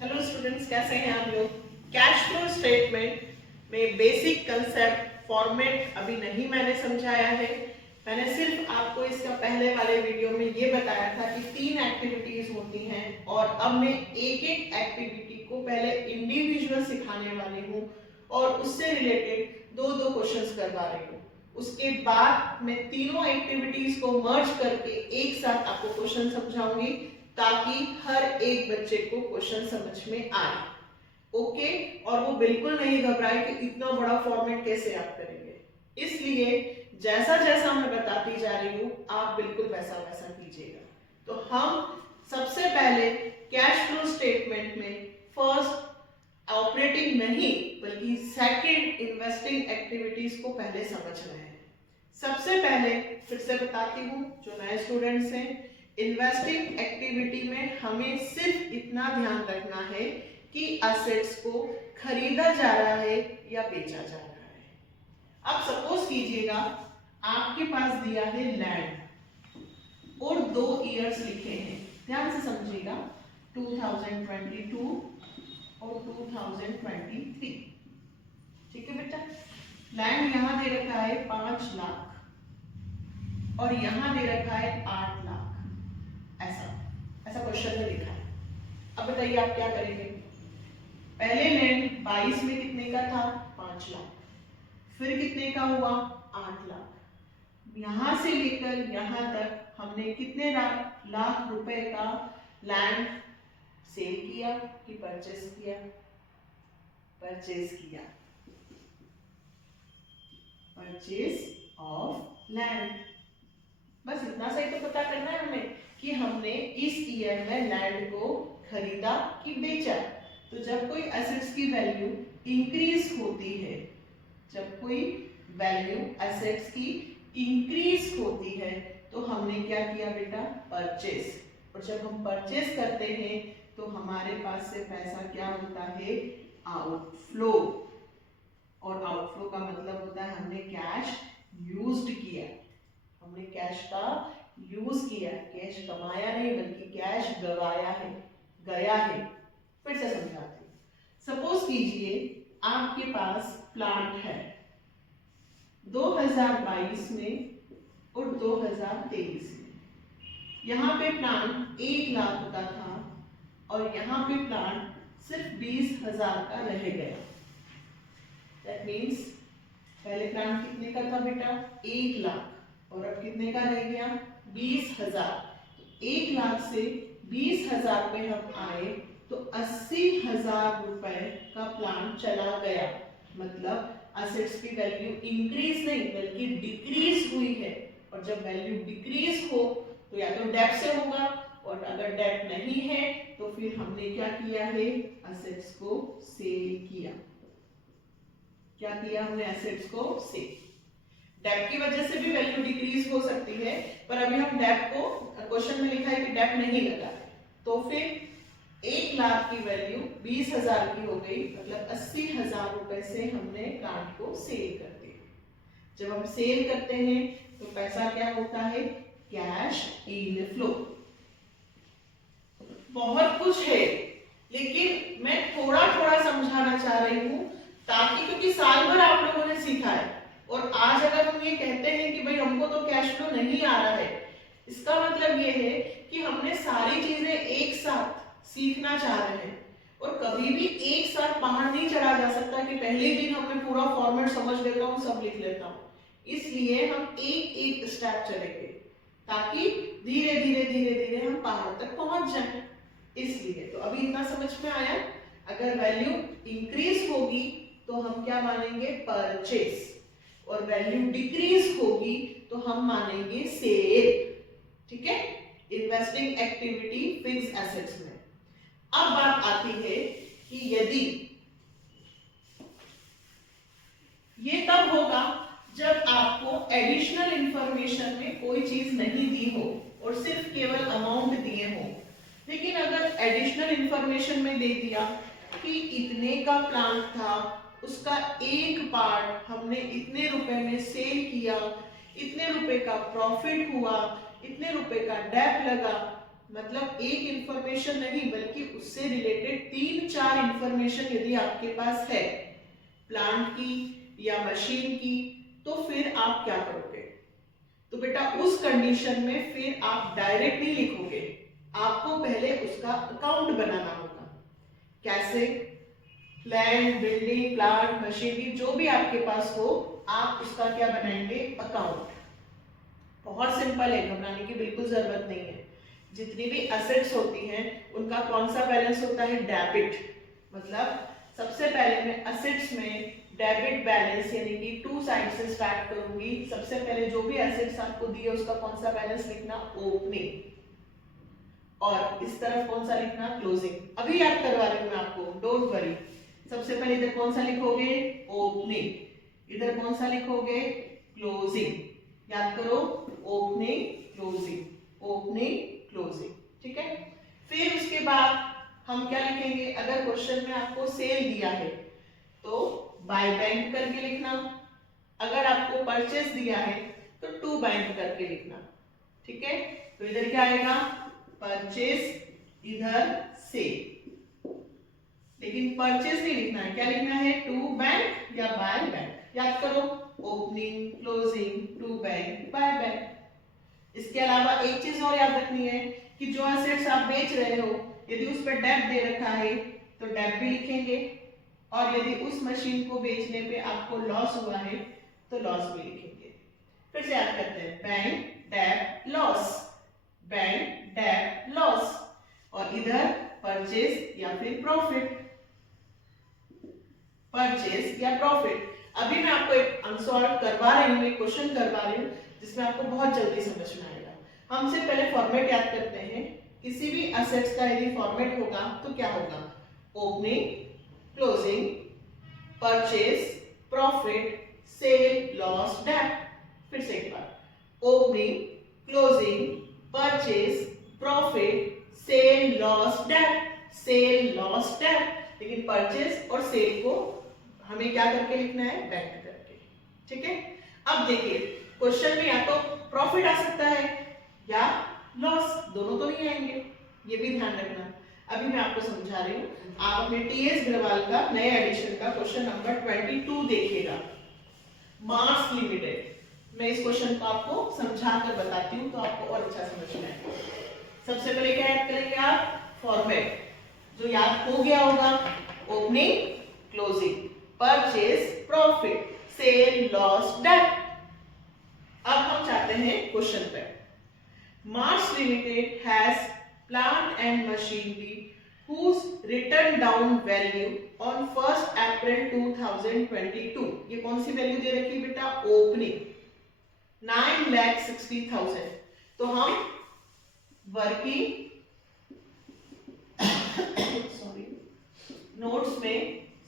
Hello students, कैसे हैं आप लोग। कैश फ्लो स्टेटमेंट में बेसिक कंसेप्ट फॉर्मेट अभी नहीं मैंने समझाया है। मैंने सिर्फ आपको इसका पहले वाले वीडियो में ये बताया था कि 3 एक्टिविटीज होती हैं और अब मैं एक एक एक्टिविटी को पहले इंडिविजुअल सिखाने वाली हूँ और उससे रिलेटेड 2-2 क्वेश्चंस करवा रही हूँ। उसके बाद मैं तीनों एक्टिविटीज को मर्ज करके एक साथ आपको क्वेश्चन समझाऊंगी ताकि हर एक बच्चे को क्वेश्चन समझ में आए। ओके, और वो बिल्कुल नहीं घबराए कि इतना बड़ा फॉर्मेट कैसे आप करेंगे। इसलिए जैसा जैसा मैं बताती जा रही हूँ आप बिल्कुल वैसा वैसा कीजिएगा। तो हम सबसे पहले कैश फ्लो स्टेटमेंट में फर्स्ट ऑपरेटिंग नहीं बल्कि सेकंड इन्वेस्टिंग एक्टिविटीज को पहले समझ रहे हैं। सबसे पहले फिर से बताती हूँ, जो नए स्टूडेंट्स हैं, इन्वेस्टिंग एक्टिविटी में हमें सिर्फ इतना ध्यान रखना है कि एसेट्स को खरीदा जा रहा है या बेचा जा रहा है। अब सपोज कीजिएगा आपके पास दिया है लैंड और 2 ईयर्स लिखे हैं, ध्यान से समझिएगा, 2022 और 2023। ठीक है बेटा, लैंड यहां दे रखा है 5 लाख और यहां दे रखा है 8 लाख। ऐसा क्वेश्चन में लिखा है। अब बताइए आप क्या करेंगे। पहले लैंड 22 में कितने का था, 5 लाख, फिर कितने का हुआ, 8 लाख। यहां से लेकर यहां तक हमने कितने लाख रुपए का लैंड सेल किया कि परचेस किया, परचेस किया, परचेस ऑफ लैंड। बस इतना सही तो पता करना है हमें कि हमने इस ईयर में लैंड को खरीदा कि बेचा। तो जब कोई एसेट्स की वैल्यू इंक्रीज होती है, जब कोई वैल्यू एसेट्स की इंक्रीज होती है तो हमने क्या किया बेटा, परचेस। और जब हम परचेस करते हैं तो हमारे पास से पैसा क्या होता है, आउटफ्लो। और आउटफ्लो का मतलब होता है हमने कैश यूज्ड किया, हमने कैश का यूज किया, कैश कमाया नहीं बल्कि कैश गवाया है, गया है। फिर से समझाती हूँ। सपोज कीजिए आपके पास प्लांट है 2022 में और 2023 में। यहाँ पे प्लांट 1 लाख का था और यहाँ पे प्लांट सिर्फ 20,000 का रह गया। दैट मीन्स पहले प्लांट कितने का था बेटा, 1 लाख, और अब कितने का रह गया, 20,000। 1 लाख से 20,000 पे हम आए तो 80,000 रुपए का प्लांट चला गया। मतलब एसेट्स की वैल्यू इंक्रीज नहीं बल्कि डिक्रीज हुई है। और जब वैल्यू डिक्रीज हो तो या तो डेट से होगा, और अगर डेट नहीं है तो फिर हमने क्या किया है, एसेट्स को सेल किया। क्या किया हमने, एसेट्स को सेल। डेप की वजह से भी वैल्यू डिक्रीज हो सकती है, पर अभी हम डेप को, क्वेश्चन में लिखा है कि डेप नहीं लगा है, तो फिर 1 लाख की वैल्यू 20,000 की हो गई, मतलब 80,000 रुपए से हमने प्लांट को सेल कर दिया। जब हम सेल करते हैं तो पैसा क्या होता है, कैश इनफ्लो। बहुत कुछ है लेकिन मैं थोड़ा थोड़ा समझाना चाह रही हूँ ताकि, क्योंकि साल भर आप लोगों ने सीखा है और आज अगर हम ये कहते हैं कि भाई हमको तो कैश फ्लो नहीं आ रहा है, इसका मतलब ये है कि हमने सारी चीजें एक साथ सीखना चाह रहे हैं। और कभी भी एक साथ पहाड़ नहीं चढ़ा जा सकता कि पहले दिन हमने पूरा फॉर्मेट समझ लेता हूँ, सब लिख लेता हूँ। इसलिए हम एक एक स्टेप चलेंगे ताकि धीरे धीरे धीरे धीरे हम पहाड़ तक पहुंच जाएं। इसलिए तो अभी इतना समझ में आया, अगर वैल्यू इंक्रीज होगी तो हम क्या मानेंगे, परचेस, और वैल्यू डिक्रीज होगी तो हम मानेंगे सेल। ठीक है, इन्वेस्टिंग एक्टिविटी फिक्स एसेट्स में। अब बात आती है कि यदि ये तब होगा जब आपको एडिशनल इंफॉर्मेशन में कोई चीज नहीं दी हो और सिर्फ केवल अमाउंट दिए हो। लेकिन अगर एडिशनल इंफॉर्मेशन में दे दिया कि इतने का प्लांट था, उसका एक पार्ट हमने इतने रुपए में सेल किया, इतने रुपए का प्रॉफिट हुआ, इतने रुपए का डेप लगा, मतलब एक इंफॉर्मेशन नहीं बल्कि उससे रिलेटेड 3-4 इंफॉर्मेशन यदि आपके पास है प्लांट की या मशीन की, तो फिर आप क्या करोगे? तो बेटा उस कंडीशन में फिर आप डायरेक्ट नहीं लिखोगे, आपको पहले उसका अकाउंट बनाना होगा। कैसे? लैंड, बिल्डिंग, प्लांट, मशीनरी जो भी आपके पास हो, आप उसका क्या बनाएंगे? अकाउंट। बहुत सिंपल है, घबराने की बिल्कुल जरूरत नहीं है। जितनी भी असेट्स होती हैं उनका कौन सा बैलेंस होता है? डेबिट। मतलब सबसे पहले मैं असेट्स में डेबिट बैलेंस यानी कि टू साइड से स्टार्ट करूंगी। सबसे पहले जो भी असेट्स आपको दिए उसका कौन सा बैलेंस लिखना? ओपनिंग। और इस तरफ कौन सा लिखना? क्लोजिंग। अभी याद करवा रही हूं मैं आपको, डोंट वरी। सबसे पहले इधर कौन सा लिखोगे? ओपनिंग। इधर कौन सा लिखोगे? क्लोजिंग। याद करो, ओपनिंग, क्लोजिंग, ओपनिंग, क्लोजिंग। ठीक है। फिर उसके बाद हम क्या लिखेंगे? अगर क्वेश्चन में आपको सेल दिया है तो बाय बैंक करके लिखना। अगर आपको परचेस दिया है तो टू बैंक करके लिखना। ठीक है। तो इधर क्या आएगा? परचेस, इधर सेल। लेकिन परचेस नहीं लिखना है, क्या लिखना है? टू बैंक या बाय बैंक। याद करो, opening, closing, to bank, by bank. इसके अलावा एक चीज और याद रखनी है कि जो एसेट्स आप बेच रहे हो यदि उस पर डेब्ट दे रखा है तो डेब्ट भी लिखेंगे, और यदि उस मशीन को बेचने पे आपको लॉस हुआ है तो लॉस भी लिखेंगे। फिर से याद करते हैं, बैंक, डेब्ट, लॉस, बैंक, डेब्ट, लॉस, और इधर परचेस या फिर प्रॉफिट, परचेस या प्रॉफिट। अभी मैं आपको एक आंसर करवा रही हूँ, एक क्वेश्चन करवा रही हूँ जिसमें आपको बहुत जल्दी समझ में आएगा। हम सिर्फ पहले फॉर्मेट याद करते हैं। किसी भी असेट्स का यदि फॉर्मेट होगा तो क्या होगा? Opening, closing, purchase, profit, sale, loss, डेब्ट। फिर से एक बार, opening, closing, purchase, profit, sale, loss, डेब्ट, सेल, लॉस, डेब्ट। लेकिन परचेस और सेल को हमें क्या करके लिखना है? बैंक करके। ठीक है। अब देखिए क्वेश्चन में या तो प्रॉफिट आ सकता है या लॉस, दोनों तो नहीं आएंगे, ये भी ध्यान रखना। अभी मैं आपको समझा रही हूँ। आप अपने टीएस ग्रवाल का नए एडिशन का क्वेश्चन नंबर 22 देखिएगा, मार्स लिमिटेड। मैं इस क्वेश्चन को आपको समझा कर बताती हूँ तो आपको और अच्छा समझ में आएगा। सबसे पहले क्या याद करेंगे आप? फॉर्मेट जो याद हो गया होगा, opening, closing, purchase, profit, sale, loss, डेब्ट। अब हम चाहते हैं क्वेश्चन पे। Mars limited has plant and machinery whose written down value on 1st April 2022, ये कौन सी वैल्यू दे रखी है बेटा? ओपनिंग 9,60,000। तो हम वर्किंग सॉरी नोट्स में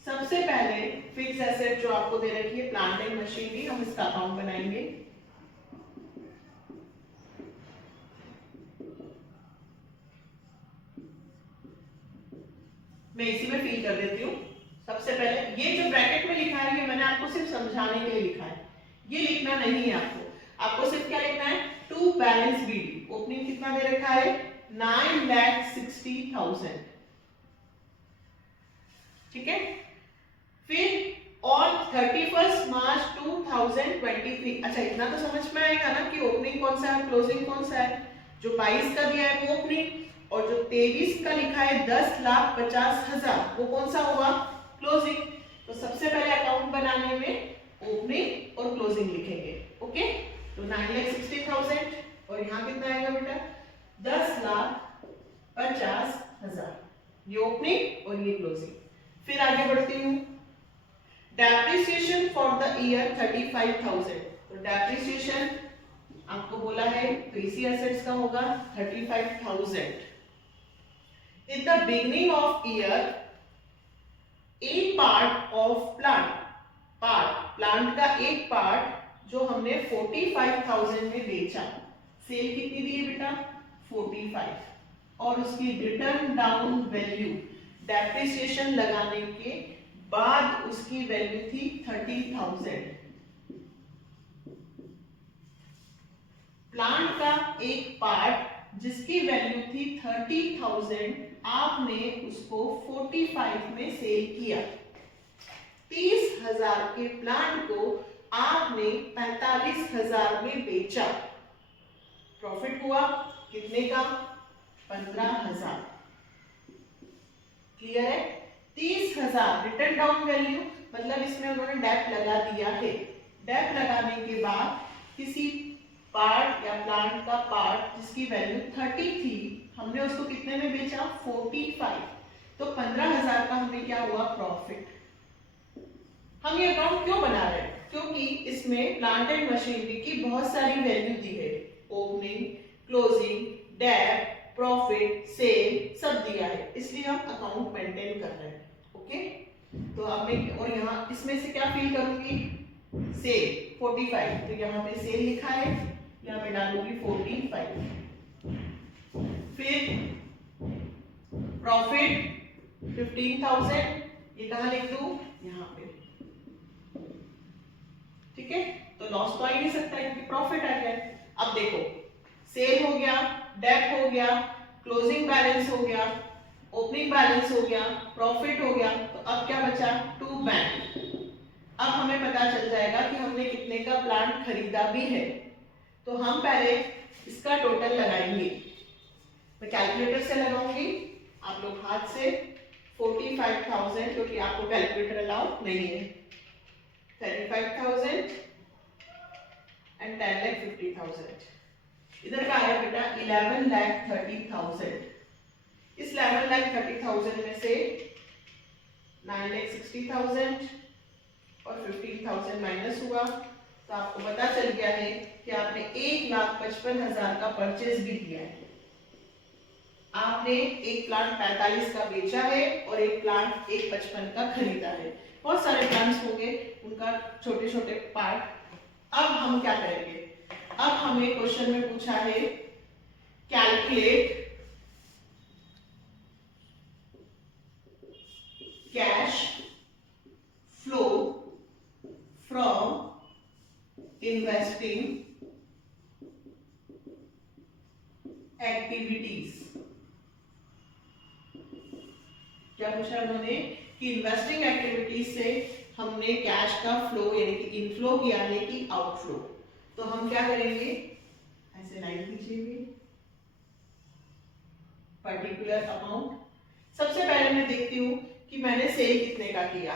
सबसे पहले फिक्स एसेट जो आपको दे रखी है प्लांट एंड मशीनरी, हम इसका अकाउंट बनाएंगे। मैं इसी में फिल कर देती हूँ। सबसे पहले ये जो ब्रैकेट में लिखा है ये मैंने आपको सिर्फ समझाने के लिए लिखा है, ये लिखना नहीं है आपको। आपको सिर्फ क्या लिखना है? To balance BD. ओपनिंग कितना दे रखा है? 9,60,000। ठीक है। फिर ऑन 31 मार्च 2023, अच्छा इतना तो समझ में आएगा ना कि ओपनिंग कौन सा है, क्लोजिंग कौन सा है। जो 22 का दिया है वो ओपनिंग, और जो 23 का लिखा है 10,50,000 वो कौन सा होगा? क्लोजिंग। तो सबसे पहले अकाउंट बनाने में ओपनिंग और क्लोजिंग लिखेंगे। ओके। तो 9,60,000 और यहाँ कितना आएगा बेटा? 10,50,000। ये ओपनिंग और ये क्लोजिंग। फिर आगे बढ़ती हूँ। Depreciation for the year 35,000। तो डेप्रिसिएशन आपको बोला है तो इसी एसेट्स का होगा 35,000। In the beginning of year, a part of plant का एक पार्ट जो हमने 45,000 में बेचा, सेल कितनी दी है बेटा? 45, और उसकी रिटर्न डाउन वैल्यू डेप्रिसिएशन लगाने के बाद उसकी वैल्यू थी 30,000। प्लांट का एक पार्ट जिसकी वैल्यू थी 30,000, आपने उसको 45 में सेल किया। 30,000 के प्लांट को आपने 45,000 में बेचा। प्रॉफिट हुआ कितने का? 15,000। क्लियर है? 30,000 रिटर्न डाउन वैल्यू, मतलब इसमें उन्होंने डेप्ट लगा दिया है। डेप्ट लगाने के बाद किसी पार्ट या प्लांट का पार्ट जिसकी वैल्यू 30 थी, हमने उसको कितने में बेचा? 45। तो 15,000 का हमें क्या हुआ? प्रॉफिट। हम ये अकाउंट क्यों बना रहे हैं? क्योंकि इसमें प्लांट एंड मशीनरी की बहुत सारी वैल्यू दी है। ओपनिंग, क्लोजिंग, डेप्ट, प्रॉफिट, सेल सब दिया है, इसलिए हम अकाउंट मेंटेन कर रहे हैं। ओके, तो अब मैं और यहाँ इसमें से क्या फील करूंगी? सेल 45, तो यहाँ पे सेल लिखा है, यहाँ पे डालूंगी 45। फिर प्रॉफिट 15,000, ये कहाँ लिख दूं? यहाँ पे। ठीक है, तो लॉस तो आ ही नहीं सकता क्योंकि प्रॉफिट आ गया। अब देखो, सेल हो गया, डेप्ट हो गया, क्लोजिंग बैलेंस हो गया, ओपनिंग बैलेंस हो गया, प्रॉफिट हो गया, तो अब क्या बचा? To bank. अब हमें पता चल जाएगा कि हमने कितने का प्लांट खरीदा भी है। तो हम पहले इसका टोटल लगाएंगे। मैं कैलकुलेटर से लगाऊंगी, आप लोग हाथ से। 45,000, क्योंकि आपको कैलकुलेटर अलाउ नहीं है। 35,000 एंड 10,50,000। इधर का आया बेटा 11,30,000। इस 11,30,000 में से 9,60,000 और 15,000 माइनस हुआ, तो आपको पता चल गया है कि आपने 1,55,000 का परचेज भी किया है। आपने एक प्लांट 45 का बेचा है और एक प्लांट 1,55 का खरीदा है। बहुत सारे प्लांट्स होंगे, उनका छोटे छोटे पार्ट। अब हम क्या करेंगे? अब हमें क्वेश्चन में पूछा है calculate cash flow from investing activities. क्या पूछा उन्होंने? कि इन्वेस्टिंग एक्टिविटीज से हमने कैश का फ्लो यानी कि इनफ्लो किया है कि आउटफ्लो। तो हम क्या करेंगे? ऐसे लाइन खींचेंगे, पर्टिकुलर अमाउंट। सबसे पहले मैं देखती हूँ कि मैंने सेल कितने का किया,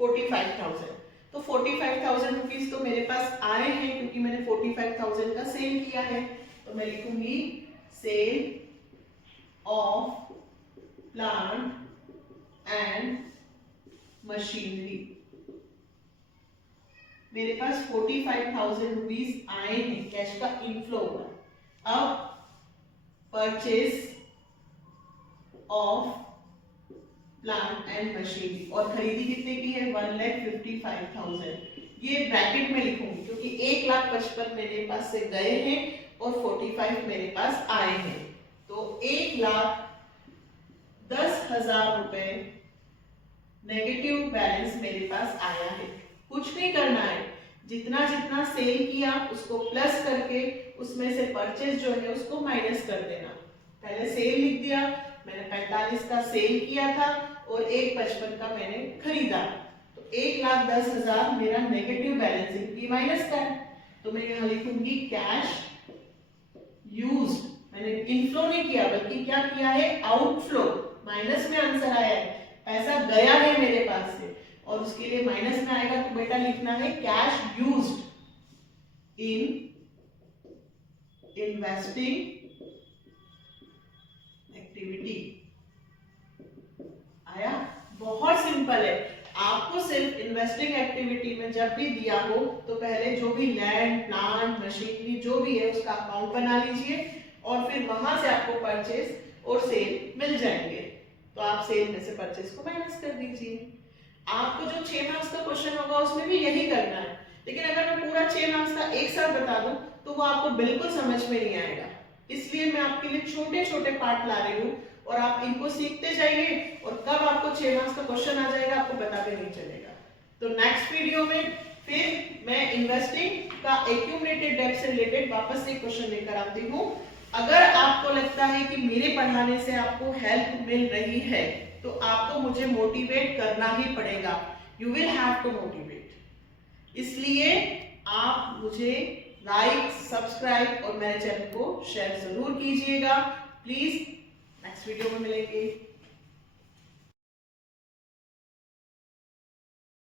45,000। तो 45,000 रुपीज तो मेरे पास आए हैं क्योंकि मैंने 45,000 का सेल किया है। तो मैं लिखूंगी sale of plant and machinery. मेरे पास 45,000 रुपीज आए हैं, कैश का इनफ्लो हुआ। अब purchase of plant and machinery, और खरीदी कितने की है? 1,55,000। ये ब्रैकेट में लिखूंगी क्योंकि 1,55,000 मेरे पास से गए हैं और 45 मेरे पास आए हैं। तो 1,10,000 रुपए नेगेटिव बैलेंस मेरे पास आया है। कुछ नहीं करना है, जितना जितना सेल किया उसको प्लस करके उसमें से परचेज जो है उसको माइनस कर देना। पहले सेल लिख दिया, मैंने 45 का सेल किया था और 1,55 का मैंने खरीदा। तो 1,10,000 मेरा नेगेटिव बैलेंस है, माइनस का है। तो मैं यहाँ लिखूंगी कैश यूज्ड। मैंने इनफ्लो नहीं किया बल्कि क्या किया है? आउटफ्लो। माइनस में आंसर आया है, पैसा गया है मेरे पास से और उसके लिए माइनस में आएगा। तो बेटा लिखना है cash used in investing activity. आया? बहुत सिंपल है। आपको सिर्फ इन्वेस्टिंग एक्टिविटी में जब भी दिया हो तो पहले जो भी लैंड, प्लांट, मशीनरी जो भी है उसका अकाउंट बना लीजिए और फिर वहां से आपको परचेज और सेल मिल जाएंगे। तो आप सेल में से परचेज को माइनस कर दीजिए। आपको जो 6 मार्क्स का क्वेश्चन होगा उसमें भी यही करना है, लेकिन अगर मैं पूरा 6 मार्क्स का एक साथ बता दूं तो वो आपको बिल्कुल समझ में नहीं आएगा। इसलिए मैं आपके लिए छोटे छोटे पार्ट ला रही हूँ और आप इनको सीखते जाइए और कब आपको 6 मार्क्स का क्वेश्चन आ जाएगा आपको पता भी नहीं चलेगा। तो नेक्स्ट वीडियो में फिर मैं इन्वेस्टिंग का एक्यूमुलेटेड डेट से रिलेटेड वापस से क्वेश्चन लेकर आती हूँ। अगर आपको लगता है कि मेरे पढ़ाने से आपको हेल्प मिल रही है तो आपको मुझे मोटिवेट करना ही पड़ेगा। You will have to motivate. इसलिए आप मुझे लाइक, सब्सक्राइब और मेरे चैनल को शेयर जरूर कीजिएगा। प्लीज नेक्स्ट वीडियो में मिलेंगे।